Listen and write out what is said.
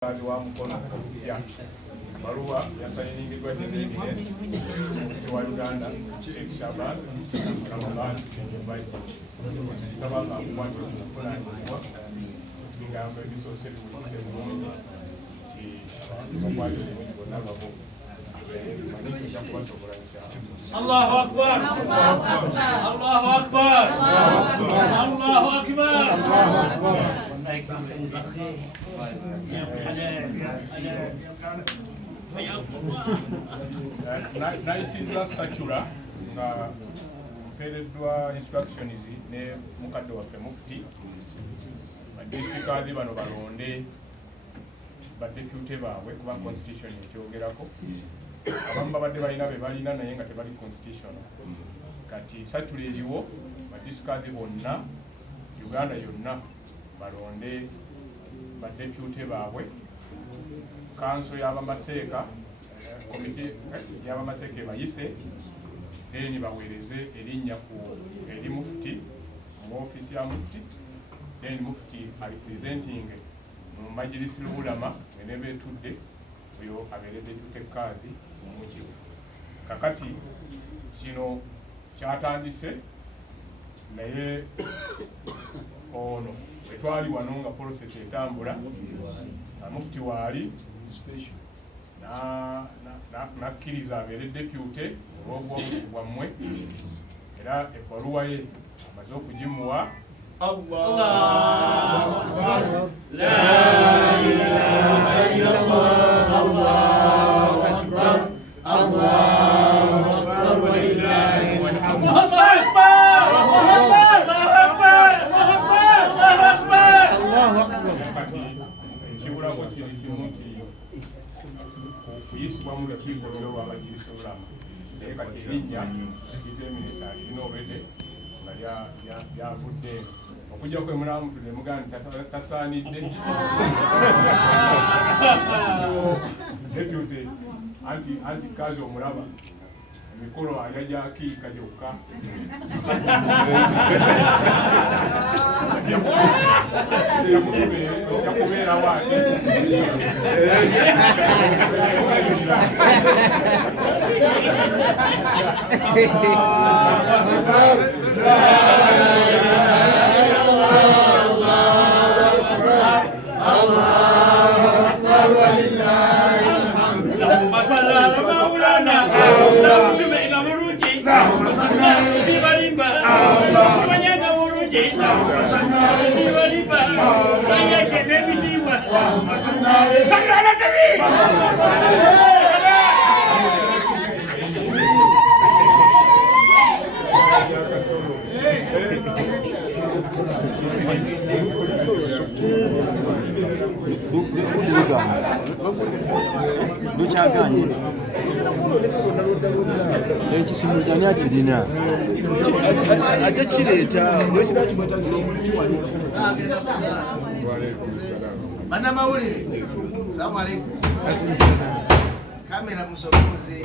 kazi wa mkono ya barua yasainingirwa President wa Uganda Sheikh Shaban Ramadan Nyebai sabanga kwanza kunaanzwa bigambo bisoseli kulisemu mwaje nababo Allahu Akbar Allahu Akbar Allahu Akbar naisindula Sakura nga mpereddwa instructions ne mukadde waffe mufti badisikaali bano balonde badepute baabwe kuba constitution ekyogerako abamu babadde balina be balina naye nga tebali constitution kati Sakura eriwo badisikaali bonna Uganda yonna balonde badepute baabwe kanso y'abamaseeka komite y'abamaseeka bayise then baweereze erinnya ku eri mufti mu office ya mufti then mufti representing mu majlisi l'ulama ne beetudde oyo abeere depute kaadi omukifu kakati kino kyatandise naye ono etwali wano nga process etambula mufti waali nakkiriza abeere depute olw'obwobuzi bwammwe era ebbaluwa ye amaze okugimuwa. Allahu Akbar La ilaha illallah Allahu Akbar Allahu Akbar wa lillahi alhamd. Allahu Akbar Allahu Akbar Allahu Akbar Allahu Akbar. Ekibulago kiri kimu kuyisibwa mu lukiiko lw'abamajjirisi l'ulama naye kati erinnya lizeeminesa alina obwedde nga lyavudde okujja kwe mulamutule mugamba nti tasaanidde depute anti kazi omulaba emikolo ayajakiika gyokka yakubeera waati Luchaganye ekisimuliza ni akirina ate kireeta Banamawulire, salamu alaikum. Kamera musomoze